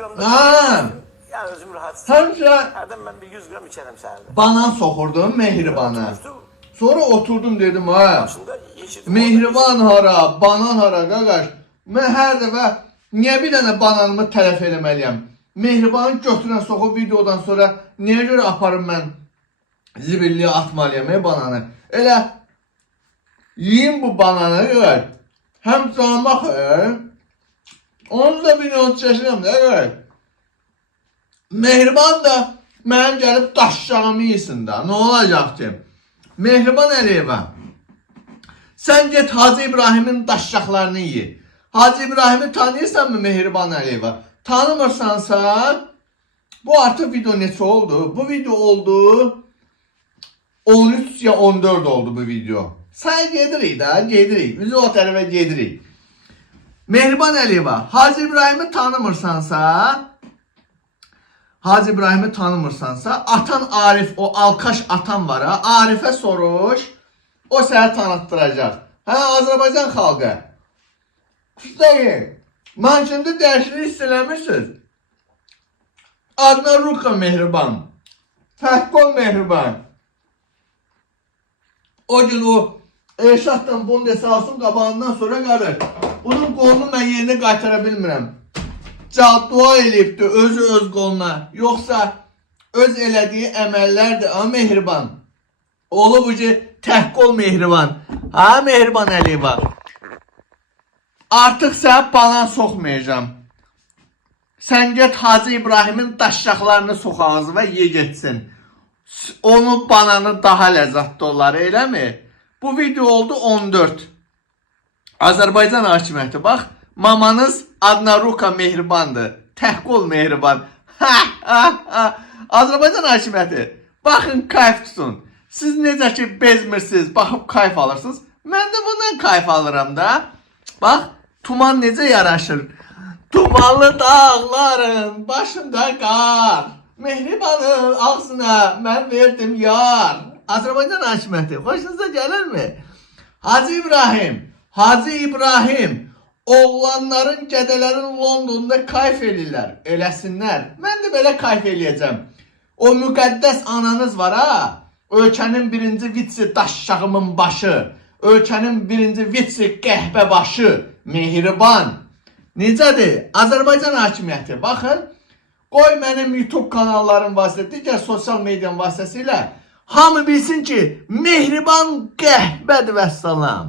gram da Ha. yani özüm rahat. Həmişə Hərdən mən bir 100 gram içərəm səhərdə. banan soxurdum Mehriban'a. Sonra oturdum dedim ha. Başında yeşil. Mehriban hara, banan hara qaqaş. Mən hər dəfə niyə bir dənə bananımı tələf eləməliyəm? Mehribanı götürən soxub videodan sonra niyə görə aparım mən zibilliyə atmalıyam bananı? Elə yiyeyim bu bananı qaqaş. Həm canıma xeyir. Onu da videonu çəkirəm də qaqaş. Mehriban da mənim gəlib daşşağımı yesin də. Nə olacaq ki? Mehriban Əliyeva, sən get Hacı İbrahimin daşşaqlarını ye. Hacı İbrahimi tanıyırsan mı Mehriban Əliyeva? Tanımırsansa, bu artıq video neçə oldu? Bu video oldu 13 ya 14 oldu bu video. Say gedirik də, gedirik. Biz o tərəfə gedirik. Mehriban Əliyeva, Hacı İbrahimi tanımırsansa, atan Arif, o Alkaş atan var ha, Arif'e soruş, o səni tanıttıracaq. Hə, Azərbaycan xalqı. Üstəyin, mən şimdi dərşini hiss eləmişsiniz. Adına Ruka Mehriban, Fəhqol Mehriban. O gün o Eşatdan Bundeshaus'un qabağından sonra qalır. Bunun qolunu mən yerinə qaytara bilmirəm. Dua eləyibdi özü öz qoluna. Yoxsa öz elədiyi əməllərdir. Amma Mehriban. Olub ki, Təhqol Mehriban. Ha Mehriban Əliyeva. Artıq sən banan soxmayacağım. Sən get Hacı İbrahimin daşşaqlarını sox ağzına ye getsin. Onun bananı daha ləzzətli olar, eləmi? Bu video oldu 14. Azərbaycan hakimiyyəti, bax. Mamanız adına Ruka Mehribandır. Təhqol Mehriban. Azərbaycan hakimiyyəti. Baxın, kayf tutun. Siz necə ki bezmirsiniz, baxıb kayf alırsınız. Mən də bundan kayf alıram da. Bax, tuman necə yaraşır. Tumanlı dağların başında qar. Mehribanın ağzına mən verdim yar. Azərbaycan hakimiyyəti. Xoşunuza gəlirmi? Hacı İbrahim. Oğlanların, gədələrin Londonda kayf eləyirlər. Eləsinlər. Mən də belə kayf eləyəcəm. O müqəddəs ananız var ha. Ölkənin birinci vitsi daşşağımın başı. Ölkənin birinci vitsi qəhbə başı. Mehriban. Necədir? Azərbaycan hakimiyyəti. Baxın. Qoy mənim YouTube kanallarım vasitəsilə, digər sosial medianın vasitəsilə hamı bilsin ki, Mehriban qəhbədir vəssalam.